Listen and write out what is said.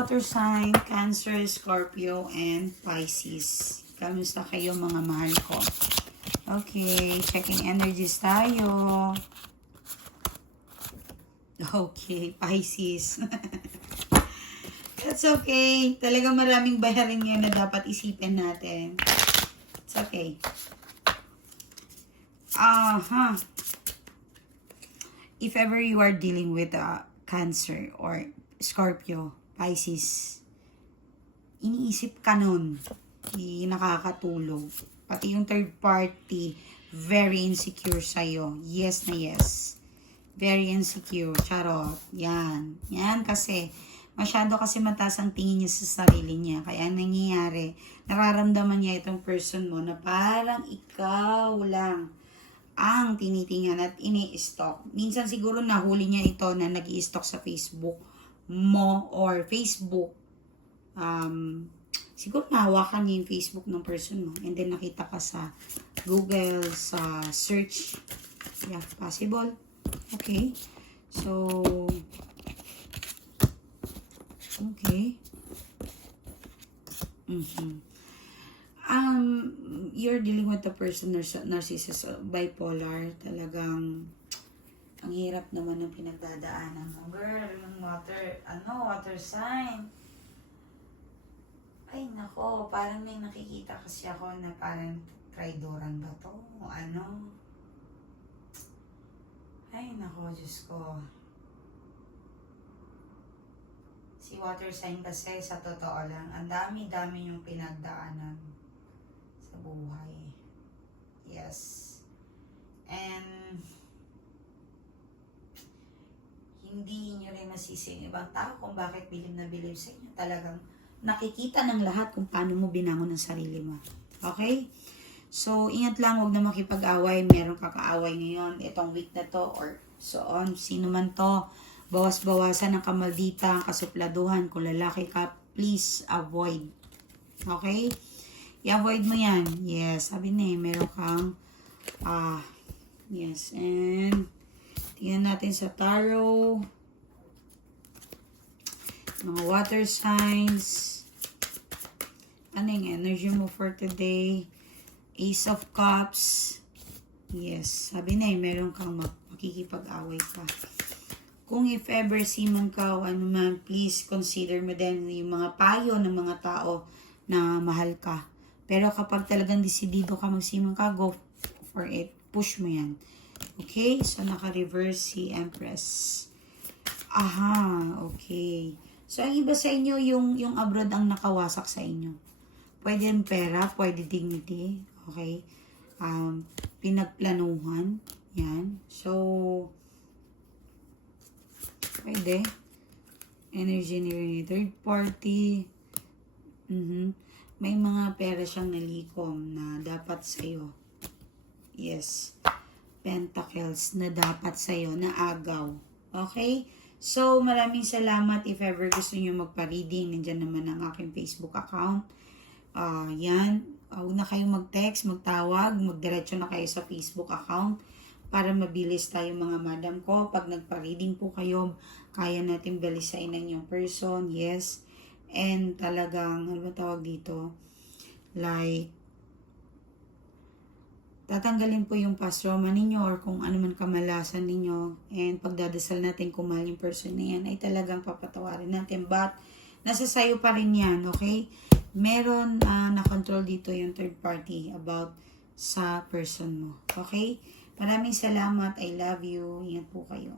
Water sign, Cancer, Scorpio, and Pisces. Kamusta kayo mga mahal ko? Okay, checking energies tayo. Okay, Pisces. That's okay. Talagang maraming bayarin yan na dapat isipin natin. It's okay. Aha. If ever you are dealing with uh, Cancer or Scorpio, Pisces, iniisip ka nun. Di nakakatulog. Pati yung third party, very insecure sa'yo. Yes na yes. Very insecure. Charot. Yan. Yan kasi, masyado kasi mataas ang tingin niya sa sarili niya. Kaya ang nangyayari, nararamdaman niya itong person mo na parang ikaw lang ang tinitingnan at ini-stalk. Minsan siguro nahuli niya ito na nag stalk sa Facebook mo or Facebook. Um, siguro nahawakan niya yung Facebook ng person mo and then nakita ka sa Google, sa search. Yeah, possible. Okay. So, okay. Mm-hmm. Um, you're dealing with a person narciss- narcissist, bipolar, talagang ang hirap naman ng pinagdadaanan mo. Girl, yung water, ano, water sign. Ay, nako, parang may nakikita kasi ako na parang traidoran ba to? O ano? Ay, nako, Diyos ko. Si water sign kasi, sa totoo lang, ang dami-dami yung pinagdaanan sa buhay. Yes. And hindi nyo rin masisi yung ibang tao kung bakit bilib na bilib sa inyo. Talagang nakikita ng lahat kung paano mo binangon ang sarili mo. Okay? So, ingat lang, huwag na makipag-away. Meron kakaaway ngayon, itong week na to, or so on. Sino man to, bawas-bawasan ng kamaldita, ang kasupladuhan. Kung lalaki ka, please avoid. Okay? I-avoid mo yan. Yes, sabi na eh, meron kang, ah, yes, and, tingnan natin sa tarot, mga water signs, ano yung energy mo for today, ace of cups, yes, sabi na eh, meron kang makikipag-away ka. Kung if ever siman ka o ano man, please consider mo din yung mga payo ng mga tao na mahal ka. Pero kapag talagang desidido ka magsimang ka, go for it. Push mo yan. Okay? So, naka-reverse si Empress. Aha, okay. So, ang iba sa inyo, yung, yung abroad ang nakawasak sa inyo. Pwede yung pera, pwede dignity. Okay? Um, pinagplanuhan. Yan. So, pwede. Energy ni third party. Mhm may mga pera siyang nalikom na dapat sa'yo. Yes. Pentacles na dapat sa'yo, na agaw. Okay? So, maraming salamat. If ever gusto niyo magpa-reading, nandyan naman ang aking Facebook account. Ah, yan. Uh, huwag na kayong mag-text, magtawag, magdiretso na kayo sa Facebook account para mabilis tayo mga madam ko. Pag nagpa-reading po kayo, kaya natin balisain ng yung person. Yes. And talagang, ano tawag dito? Like, tatanggalin po yung past trauma ninyo or kung ano man kamalasan ninyo. And pagdadasal natin kung mahal yung person na yan, ay talagang papatawarin natin. But, nasa sayo pa rin yan, okay? Meron uh, na-control dito yung third party about sa person mo. Okay? Maraming salamat. I love you. Ingat po kayo.